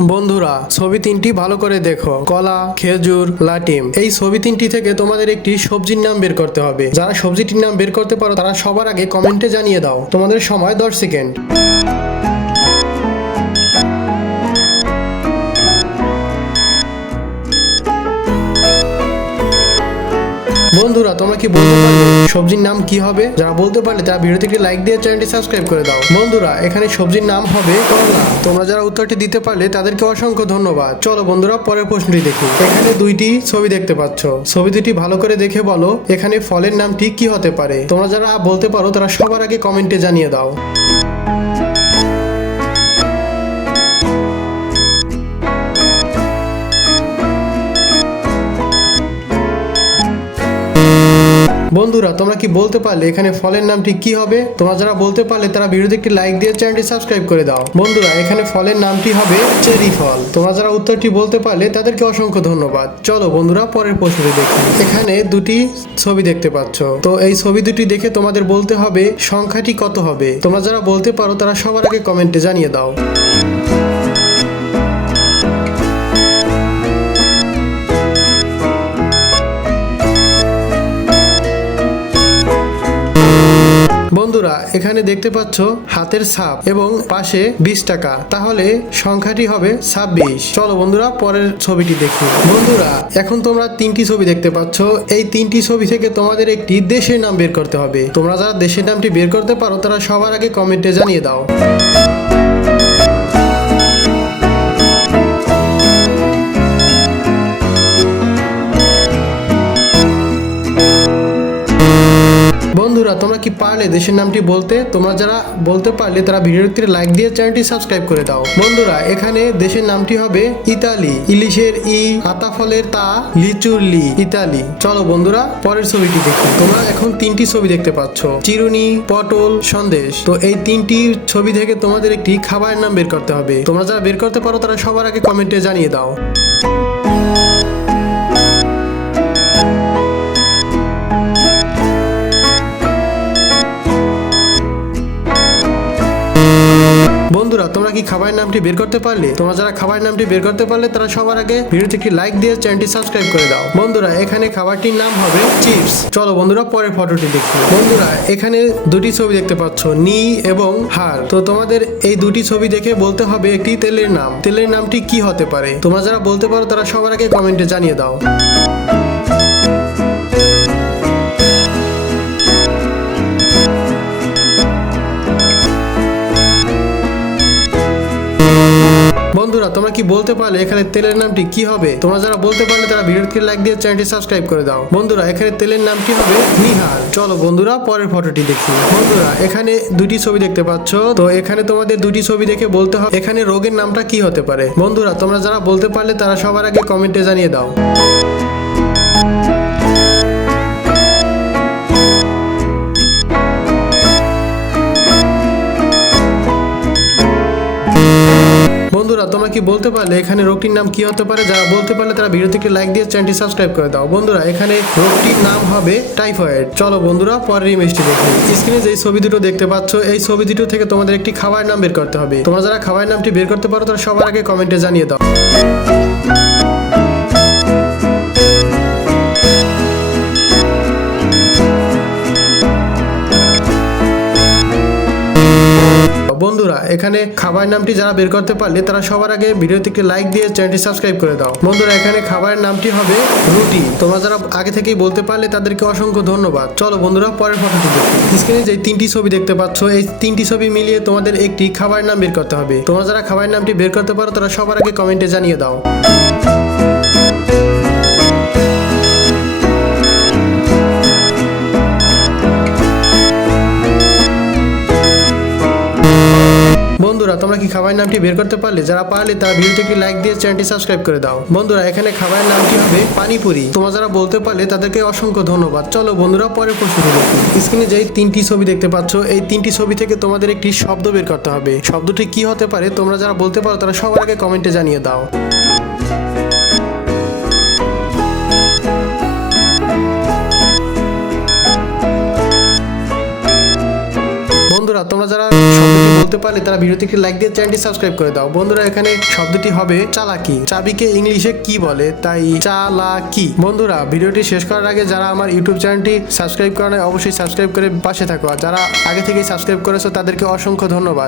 বন্ধুরা, ছবি তিনটি ভালো করে দেখো। কলা, খেজুর, লাটিম। এই ছবি তিনটি থেকে তোমাদের একটি সবজির নাম বের করতে হবে। যারা সবজিটির নাম বের করতে পারো, তারা সবার আগে কমেন্টে জানিয়ে দাও। তোমাদের সময় দশ সেকেন্ড। বন্ধুরা, তোমরা কি বলতে পারবে সবজির নাম কি হবে? যারা বলতে পারলে তারা ভিডিওতে একটি লাইক দিয়ে চ্যানেলটি সাবস্ক্রাইব করে দাও। বন্ধুরা, এখানে সবজির নাম হবে করলা তোমরা যারা উত্তরটি দিতে পারলে তাদেরকে অসংখ্য ধন্যবাদ। চলো বন্ধুরা, পরের প্রশ্নটি দেখি। এখানে দুইটি ছবি দেখতে পাচ্ছ। ছবি দুটি ভালো করে দেখে বলো, এখানে ফলের নামটি কি হতে পারে? তোমরা যারা বলতে পারো তারা সবার আগে কমেন্টে জানিয়ে দাও। বন্ধুরা, তোমরা কি বলতে পারলে এখানে ফলের নামটি কি হবে? তোমরা যারা বলতে পারলে তারা ভিডিওতে একটি লাইক দিয়ে চ্যানেলটি সাবস্ক্রাইব করে দাও। বন্ধুরা, এখানে ফলের নামটি হবে চেরি ফল। তোমরা যারা উত্তরটি বলতে পারলে তাদেরকে অসংখ্য ধন্যবাদ। চলো বন্ধুরা, পরের প্রশ্নটি দেখি। এখানে দুটি ছবি দেখতে পাচ্ছ। তো এই ছবি দুটি দেখে তোমাদের বলতে হবে, সংখ্যাটি কত হবে? তোমরা যারা বলতে পারো তারা সবার আগে কমেন্টে জানিয়ে দাও। বন্ধুরা, এখানে দেখতে পাচ্ছ হাতের সাপ এবং পাশে বিশ টাকা। তাহলে সংখ্যাটি হবে ছাব্বিশ। চলো বন্ধুরা, পরের ছবিটি দেখি। বন্ধুরা, এখন তোমরা তিনটি ছবি দেখতে পাচ্ছ। এই তিনটি ছবি থেকে তোমাদের একটি দেশের নাম বের করতে হবে। তোমরা যারা দেশের নামটি বের করতে পারো, তারা সবার আগে কমেন্টে জানিয়ে দাও। বন্ধুরা, তোমরা কি পারলে দেশের নামটি বলতে? তোমরা যারা বলতে পারলে তারা ভিডিওটিতে লাইক দিয়ে চ্যানেলটি সাবস্ক্রাইব করে দাও। বন্ধুরা, এখানে দেশের নামটি হবে ইতালি। ইলিশের ই আতা ফলের তা, লিচুর লি, ইতালি। চলো বন্ধুরা, পরের ছবিটি দেখি। তোমরা এখন তিনটি ছবি দেখতে পাচ্ছ। চিরুনি, পটল, সন্দেশ। তো এই তিনটি ছবি থেকে তোমাদের একটি খাবারের নাম বের করতে হবে। তোমরা যারা বের করতে পারো তারা সবার আগে কমেন্টে জানিয়ে দাও। বন্ধুরা, তোমরা কি খাবারের নামটি বের করতে পারলে? তোমরা যারা খাবারের নামটি বের করতে পারলে, তারা সবার আগে ভিডিওতে একটি লাইক দিয়ে চ্যানেলটি সাবস্ক্রাইব করে দাও। বন্ধুরা, এখানে খাবারটির নাম হবে চিপস। চলো বন্ধুরা, পরের ফটোটি দেখি। বন্ধুরা, এখানে দুটি ছবি দেখতে পাচ্ছ, নি এবং হার। তো তোমাদের এই দুটি ছবি দেখে বলতে হবে একটি তেলের নাম। তেলের নামটি কি হতে পারে? তোমরা যারা বলতে পারো, তারা সবার আগে কমেন্টে জানিয়ে দাও। তোমরা কি বলতে পারলে এখানে তেলের নামটি কি হবে? তোমরা যারা বলতে পারলে তারা ভিডিওটিকে লাইক দিয়ে চ্যানেলটি সাবস্ক্রাইব করে দাও। বন্ধুরা, এখানে তেলের নামটি হবে নিহার। চলো বন্ধুরা, পরের ফটোটি দেখি। বন্ধুরা, এখানে দুটি ছবি দেখতে পাচ্ছ। তো এখানে তোমাদের দুটি ছবি দেখে বলতে হবে, এখানে রোগের নামটা কি হতে পারে? বন্ধুরা, তোমরা যারা বলতে পারলে তারা সবার আগে কমেন্টে জানিয়ে দাও। বন্ধুরা, তোমরা কি বলতে পারলে এখানে রোগটির নাম কি হতে পারে? যারা বলতে পারলে তারা ভিডিওতে একটি লাইক দিয়ে চ্যানেলটি সাবস্ক্রাইব করে দাও। বন্ধুরা, এখানে রোগটির নাম হবে টাইফয়েড চলো বন্ধুরা, পরের ইমেজটি দেখি। স্ক্রিনে যে ছবি দুটো দেখতে পাচ্ছ, এই ছবি দুটো থেকে তোমাদের একটি খাবার নাম বের করতে হবে। তোমরা যারা খাবার নামটি বের করতে পারো, তারা সবার আগে কমেন্টে জানিয়ে দাও। এখানে খাবার নামটি যারা বের করতে পারলে তারা সবার আগে ভিডিও থেকে লাইক দিয়ে চ্যানেলটি সাবস্ক্রাইব করে দাও। বন্ধুরা, এখানে খাবারের নামটি হবে রুটি। তোমরা যারা আগে থেকেই বলতে পারলে তাদেরকে অসংখ্য ধন্যবাদ। চলো বন্ধুরা, পরের ফটোটি দেখি। স্ক্রিনে যে তিনটি ছবি দেখতে পাচ্ছ, এই তিনটি ছবি মিলিয়ে তোমাদের একটি খাবারের নাম বের করতে হবে। তোমরা যারা খাবারের নামটি বের করতে পারো, তারা সবার আগে কমেন্টে জানিয়ে দাও। বন্ধুরা, তোমরা কি খাবারের নামটি বের করতে পারলে? যারা পারলে তার ভিডিওতে একটি লাইক দিয়ে চ্যানেলটি সাবস্ক্রাইব করে দাও। বন্ধুরা, এখানে খাবারের নামটি হবে পানিপুরি। তোমরা যারা বলতে পারলে তাদেরকে অসংখ্য ধন্যবাদ। চলো বন্ধুরা পরে প্রশ্ন দেখি স্ক্রিনে যেই তিনটি ছবি দেখতে পাচ্ছ, এই তিনটি ছবি থেকে তোমাদের একটি শব্দ বের করতে হবে। শব্দটি কি হতে পারে? তোমরা যারা বলতে পারো তারা সবার আগে কমেন্টে জানিয়ে দাও। বন্ধুরা, তোমরা যারা শব্দটি বলতে পারলে তারা ভিডিওতে একটি লাইক দিয়ে চ্যানেলটি সাবস্ক্রাইব করে দাও। বন্ধুরা, এখানে শব্দটি হবে চালাকি। চাবিকে ইংলিশে কি বলে? তাই চালাকি। বন্ধুরা, ভিডিওটি শেষ করার আগে যারা আমার ইউটিউব চ্যানেলটি সাবস্ক্রাইব করা নাই, অবশ্যই সাবস্ক্রাইব করে পাশে থাকো। আর যারা আগে থেকে সাবস্ক্রাইব করেছ, তাদেরকে অসংখ্য ধন্যবাদ।